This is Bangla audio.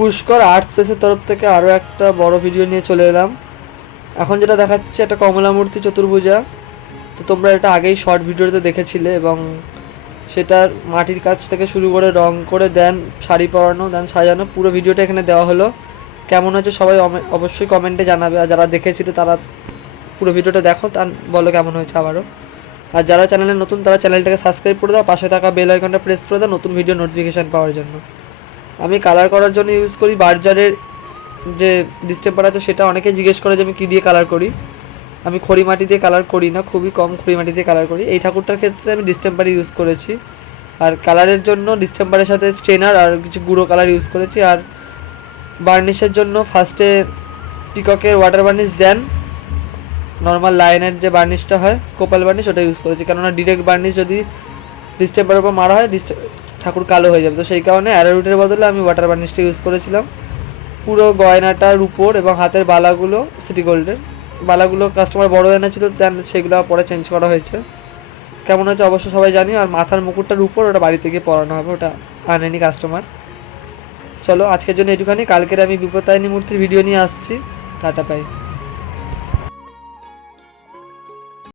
পুষ্কর আর্ট স্পেসের তরফ থেকে আরও একটা বড় ভিডিও নিয়ে চলে এলাম। এখন যেটা দেখাচ্ছে একটা কমলা মূর্তি চতুর্ভুজা। তো তোমরা এটা আগেই শর্ট ভিডিওতে দেখেছিলে এবং সেটার মাটির কাজ থেকে শুরু করে রং করে দেন শাড়ি পরানো, দেন সাজানো, পুরো ভিডিওটা এখানে দেওয়া হলো। কেমন হয়েছে সবাই অবশ্যই কমেন্টে জানাবে। আর যারা দেখেছিলে তারা পুরো ভিডিওটা দেখো তা বলো কেমন হয়েছে আবারও। আর যারা চ্যানেলে নতুন তারা চ্যানেলটাকে সাবস্ক্রাইব করে দাও, পাশে থাকা বেল আইকনটা প্রেস করে দাও, নতুন ভিডিও নোটিফিকেশান পাওয়ার জন্য। আমি কালার করার জন্য ইউজ করি বার্জারের যে ডিস্টেম্পার আছে সেটা অনেকে জিজ্ঞেস করে যে আমি কী দিয়ে কালার করি। আমি খড়ি মাটি দিয়ে কালার করি না, খুবই কম খড়ি মাটি দিয়ে কালার করি। এই ঠাকুরটার ক্ষেত্রে আমি ডিস্টেম্পার ইউজ করেছি। আর কালারের জন্য ডিস্টেম্পারের সাথে স্ট্রেনার আর কিছু গুঁড়ো কালার ইউজ করেছি। আর বার্নিশের জন্য ফার্স্টে পিককের ওয়াটার বার্নিশ দেন নর্মাল লাইনের যে বার্নিশটা হয় কোপাল বার্নিশ ওটা ইউজ করেছি। কেননা ডিরেক্ট বার্নিশ যদি ডিস্টেম্পারের উপর মারা হয় ঠাকুর কালো হয়ে যাবে। তো সেই কারণে অ্যারোরুটের বদলে আমি ওয়াটার বার্নিশটা ইউজ করেছিলাম। পুরো গয়নাটার উপর এবং হাতের বালাগুলো সিটি গোল্ডের বালাগুলো কাস্টমার বড় এনেছিল দেন সেগুলো পরে চেঞ্জ করা হয়েছে। কেমন হয়েছে অবশ্য সবাই জানি, আর মাথার মুকুটটার উপর ওটা বাড়ি থেকে পরানো হবে, ওটা আনেনি কাস্টমার চলো, আজকের জন্য এটুখানি। কালকের আমি বিপত্তায়নী মূর্তির ভিডিও নিয়ে আসছি। টাটা পাই